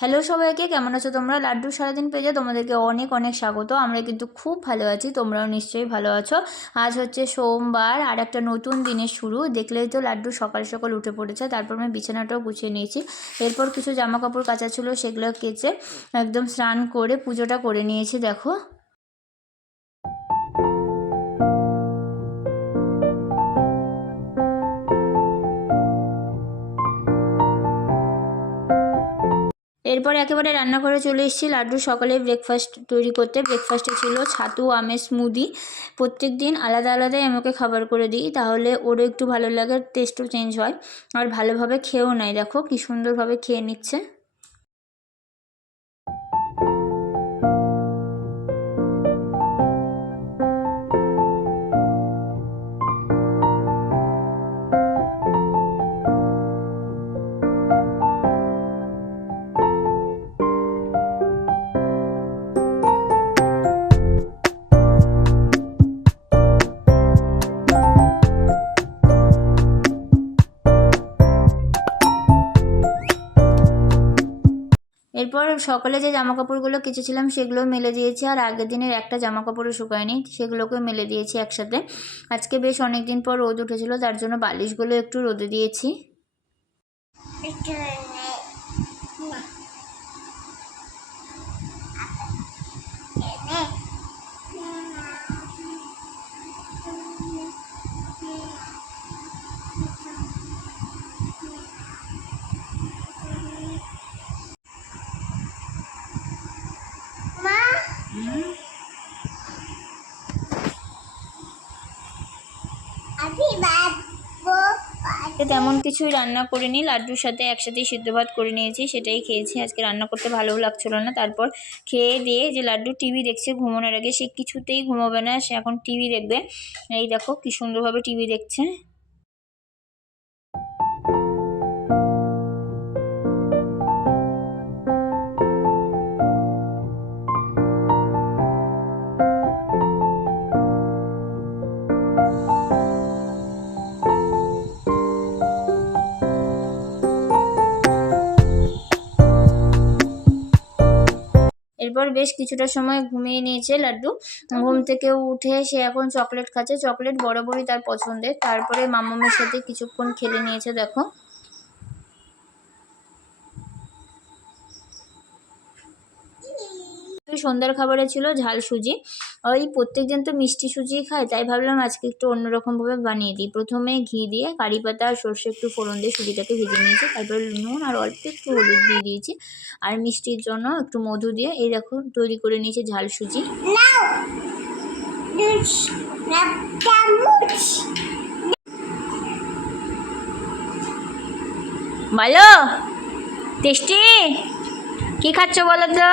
Hello সবাইকে, কেমন আছো তোমরা? লাড্ডু সারাদিন পেজে তোমাদেরকে অনেক অনেক স্বাগত। আমরা কিন্তু খুব ভালো আছি, তোমরাও নিশ্চয়ই ভালো আছো। আজ হচ্ছে সোমবার আর একটা নতুন দিনের শুরু। দেখলেই তো লাড্ডু সকাল সকাল উঠে পড়েছে। তারপর আমি বিছানাটাও গুছিয়ে নিয়েছি। এরপর কিছু জামা কাপড় কাচা ছিল, সেগুলো কেচে একদম স্নান করে পুজোটা করে নিয়েছি। দেখো এরপর একেবারে রান্নাঘরে চলে এসেছি লাড্ডু সকালে ব্রেকফাস্ট তৈরি করতে। ব্রেকফাস্টে ছিল ছাতু আমের স্মুদি। প্রত্যেক দিন আলাদা আলাদাই আমাকে খাবার করে দিই, তাহলে ওরও একটু ভালো লাগে, টেস্টও চেঞ্জ হয় আর ভালোভাবে খেয়েও নেয়। দেখো কি সুন্দরভাবে খেয়ে নিচ্ছে। এরপর সকালে যে জামা কাপড়গুলো কেচেছিলাম সেগুলো মেলে দিয়েছি, আর আগের দিনের একটা জামা কাপড়ও শুকায়নি, সেগুলোকে মেলে দিয়েছি একসাথে। আজকে বেশ অনেক দিন পর রোদ উঠেছিল, তার জন্য বালিশগুলো একটু রোদে দিয়েছি। তেমন কিছুই রান্না করিনি, লাড্ডুর সাথে একসাথেই সিদ্ধ ভাত করে নিয়েছি, সেটাই খেয়েছি। আজকে রান্না করতে ভালোও লাগছিল না। তারপর খেয়ে দিয়ে যে লাড্ডু টিভি দেখছে ঘুমানোর আগে, সে কিছুতেই ঘুমাবে না, সে এখন টিভি দেখবে। এই দেখো কি সুন্দরভাবে টিভি দেখছে। এরপর বেশ কিছুটা সময় ঘুমিয়ে নিয়েছে লাড্ডু। ঘুম থেকে উঠে সে এখন চকলেট খাচ্ছে। চকলেট বরাবরই তার পছন্দের। তারপরে মামামের সাথে কিছুক্ষণ খেলে নিয়েছে। দেখো সন্ধ্যার খাবারে ছিল ঝাল সুজি। ওই প্রত্যেকদিন তো মিষ্টি সুজি খায়, তাই ভাবলাম আজকে একটু অন্যরকমভাবে বানিয়ে দিই। প্রথমে ঘি দিয়ে কারি পাতা আর সর্ষে একটু ফোড়ন দিয়ে সুজিটাকে ভেজে নিয়েছি। তারপরে নুন আর অল্প একটু হলুদ দিয়ে দিয়েছি, আর মিষ্টির জন্য একটু মধু দিয়ে এই দেখো তৈরি করে নিয়েছি ঝাল সুজি। বলো টেস্টি কি খাচ্ছ বলো তো?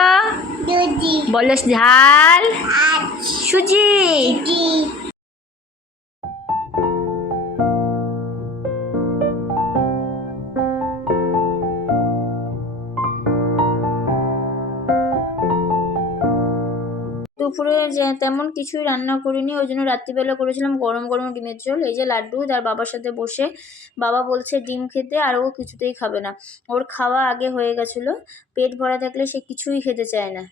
বলো ঝাল সুজি। দুপুরে তেমন কিছুই রান্না করিনি, ওই জন্য রাত্রিবেলা করেছিলাম গরম গরম ডিমের ঝোল। এই যে লাড্ডু তার বাবার সাথে বসে, বাবা বলছে ডিম খেতে, আর ও কিছুতেই খাবে না। ওর খাওয়া আগে হয়ে গেছিলো। পেট ভরা থাকলে সে কিছুই খেতে চায় না।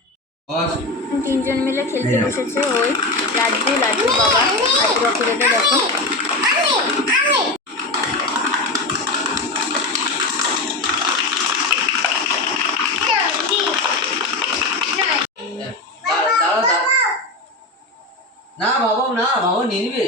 তিনজন মিলে খেলতে বসেছে, ওই লাড্ডু, লাড্ডুর বাবা আর রকি দাদা। দেখো না বাবা নিয়ে নিবে।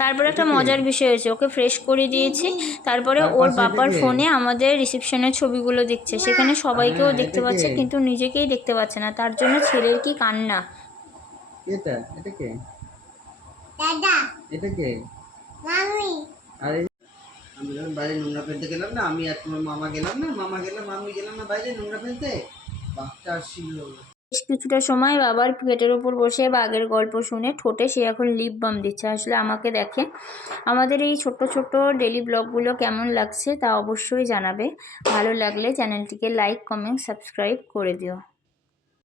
তারপরে একটা মজার বিষয় হয়েছে, ওকে ফ্রেশ করে দিয়েছি। তারপরে ওর বাবার ফোনে আমাদের রিসেপশনের ছবিগুলো দেখছে, সেখানে সবাইকেও দেখতে পাচ্ছে কিন্তু নিজেকেই দেখতে পাচ্ছে না। তার জন্য ছেলের কি কান্না। এটা কে? দাদা। এটা কে? মামি। আরে আমি যখন বাইরে নোংরা ফেলতে গেলাম না, আমি আর তোমার মামা গেলাম না, মামি গেলাম না বাইরে নোংরা ফেলতে, বাচ্চা আসছিল। বেশ কিছুটা সময় বাবার পেটের ওপর বসে বাঘের গল্প শুনে ঠোঁটে সে এখন লিপ বাম দিচ্ছে। আসলে আমাকে দেখে। আমাদের এই ছোট্ট ছোট্ট ডেলি ব্লগগুলো কেমন লাগছে তা অবশ্যই জানাবে। ভালো লাগলে চ্যানেলটিকে লাইক, কমেন্ট, সাবস্ক্রাইব করে দিও।